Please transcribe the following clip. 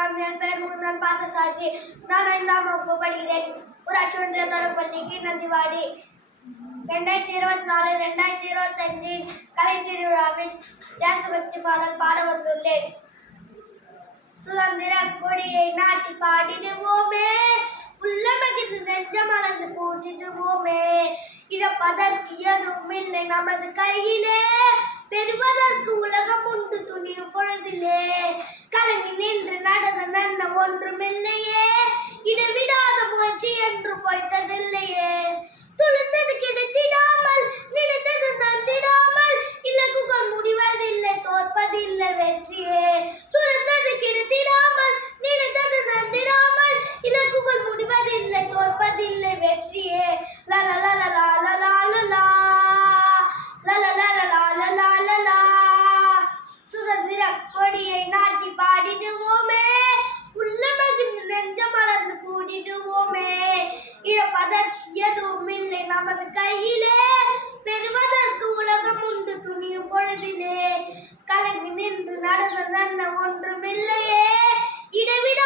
வணக்கம் என் பெயர் முருகன் பார்த்தசாரதி நான் ஐந்தாம் வகுப்பு படிக்கிறேன். ஊராட்சி ஒன்றிய தொடர்பள்ளிக்கு நந்திவாடி. ரெண்டாயிரத்தி இருபத்தி நாலு ரெண்டாயிரத்தி இருபத்தஞ்சு கலை திருவிழாவில் தேசபக்தி பாடல் பாட வந்துள்ளேன். சுதந்திர கொடியை நாட்டி பாடிடுவோமே. உள்ளமகிழ்ந்து நெஞ்சமலர்ந்து கூட்டிடுவோமே இழப்பதற்கு எதுவும் இல்லை நமது கையிலே. பெறுவதற்கு உலகம் உண்டு துணியும் பொழுதிலே. otro அதற்கு எதுவும் இல்லை. நமது கையிலே பெறுவதற்கு உலகம் உண்டு. துணியும் பொழுதிலே கலங்கி நின்று நடந்த நன்ன ஒன்றுமில்லையே. இடைவிடாத